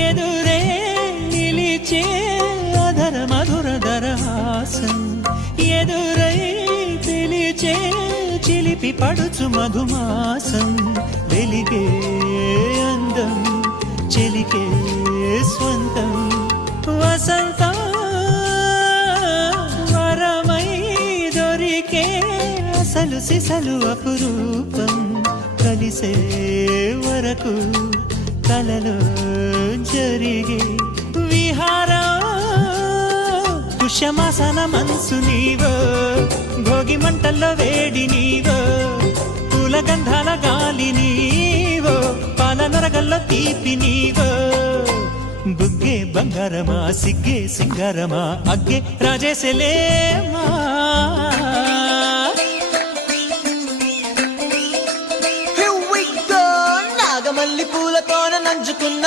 ఎదురే నిలిచే అధర మధుర దరహాసం ఎదురై పిలిచే చిలిపి పడుచు మధుమాసం వెలిగే అందం చెలికే స్వంతం వసంతం వరమై దొరికే అసలు సిసలు అపురూపం కలిసే వరకు కలలో జరిగే విహారం పుష్యమాసన మనసు నీవో భోగి మంటల్లో వేడి నీవో పూల గంధాల గాలి నీవో పాల నరగల్లో తీపి నీవో బుగ్గే బంగారమా సిగ్గే సింగారమా అగ్గే రాజేశలేమా నాగమల్లి పూలతోన నంచుకున్న